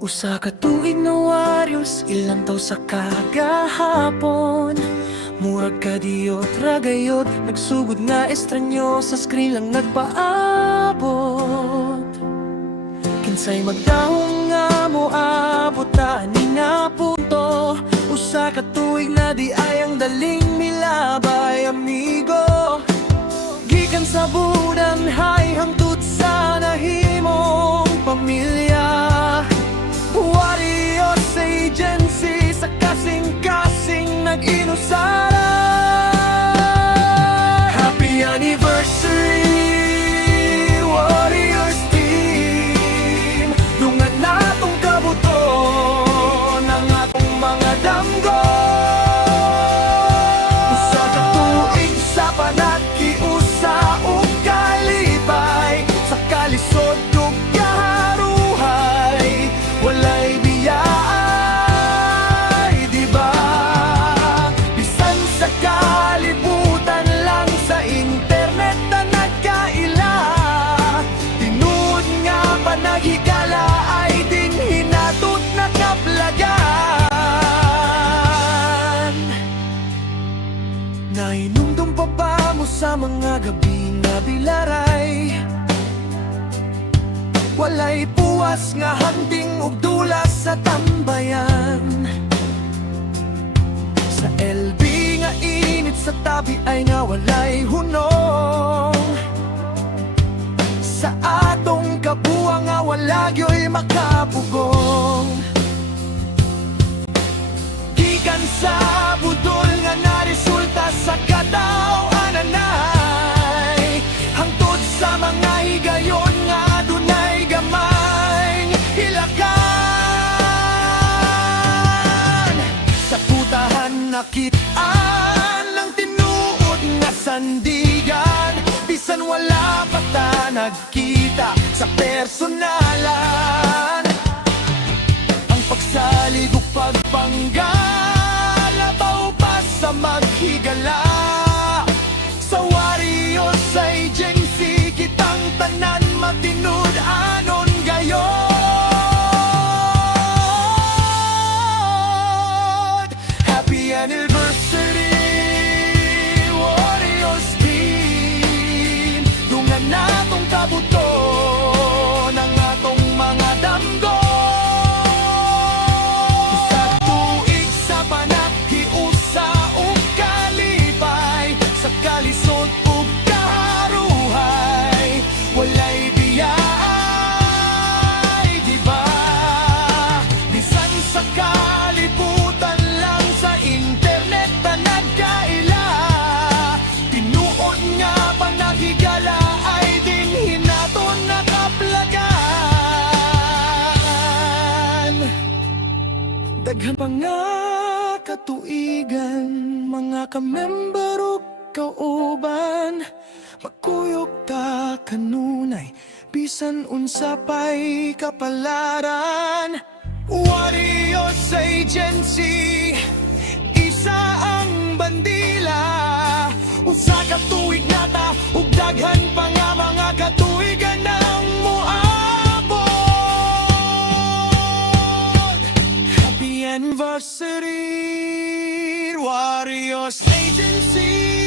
Usa ka tuig na waryos, ilang taw sa kagahapon. Murag ka diyot, ragayot, nagsugod na estranyo, sa screen lang nagpaabot. Kinsay magdahong nga mo abot na ani nga punto. Usa ka tuig na di ayang daling milabay, amigo. Gikan sa budanhay hangtod sa nahimong pamilya. Warriors Agency sa kasing-kasing nag-inusara. Happy anniversary, Warriors team. Dungan natong kabuto ng atong mga damgo. Usa ka tuig sa panagkiusa ug kalipay, sa kalisod ug kaharuhay. Walay biyay, di ba? Bisan sa kalibutan lang sa internet na nagkaila. Tinuod nga panaghigala ay din hinatot na kaplagan. Nainumdum pa ba mo sa mga gabi na bilaray? Walay puwas nga handing ug dulas sa tambayan. Sa LB nga init sa tabi ay nga walay hunong. Sa atong kabuang nga wala gyoy makapugong. Gikan sa budol nga naresulta sa kadaw-ananay, hangtod sa mga higayon nga adunay gamay hilakan. Sa putahan nakitaan ng tinuod nga sandigan, bisan wala pa ta nagkita sa personalan. Ang pagsalig ug pagpanggal labaw pa sa maghigala. Sa Warriors Agency kitang tanan matinud anon gayod. Happy anniversary, Warriors team. Dungan natong kabuto ng atong mga damgo. Sa tuig sa panaghiusa ug kalipay, sa kalisod ug kaharuhay. Walay biyay, di ba? Bisan sa kalibutan lang sa internet na nagkaila. Tinuod nga panahigala ay din hinaton na kaplagan. Daghan pa nga katuigan, mga kamember ug kauban. Magkuyog ta kanunay, bisan unsa pa'y kapalaran. Warriors Agency, isa ang bandila. Usa ka tuig nata ug daghan pa nga mga katuigan ang moabot. Happy anniversary, Warriors Agency.